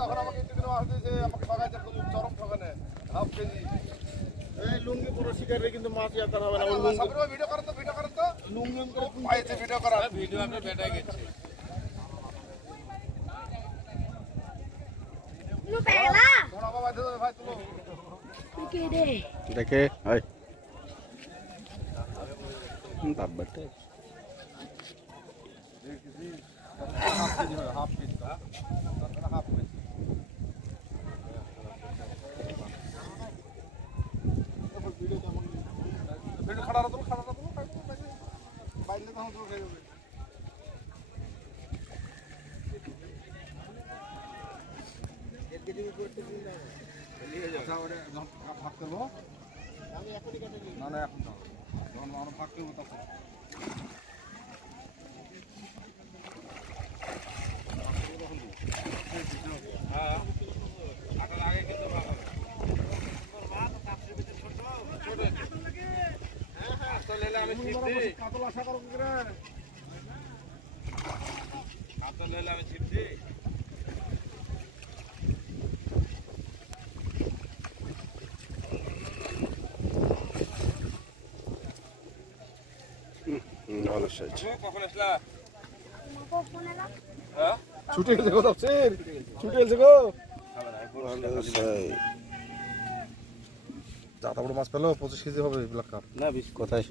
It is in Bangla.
তখন আমাকে ইন্টারভিউ মাছ দিয়েছে, আমাকে ঠকাইছে, চরম ঠকানে হাফ কেজি। এই লুঙ্গি পুরো শিকারে কিন্তু মাছ ইয়াতার হবে না। ভিডিও করেন তো, ভিডিও করেন তো, লুঙ্গি পাইছে ভিডিও করা, ভিডিও আপনার বেটাই গেছে। দেখে হাই বাবাতে half kg half kg video খাড়া রাখো, খাড়া রাখো, বাইরে তখন তো খাই যাবে। ভাগ করবো না, না এখন যখন আমরা ভাগ করবো তখন আগে কিন্তু ভাগ হবে। আমি ছিপ দিই, কাতল আশা করো কি রে, কাতল লেলে আমি ছিপ দিই। ভালো সাইজ। কখন আসলা? ছুটে গেছে গো, তাফসীর ছুটে গেছে গো। ভালো সাইজ। যা বড় মাছ পেলো 25 কেজি হবে ব্ল্যাক কাপ। না 20 কোথায়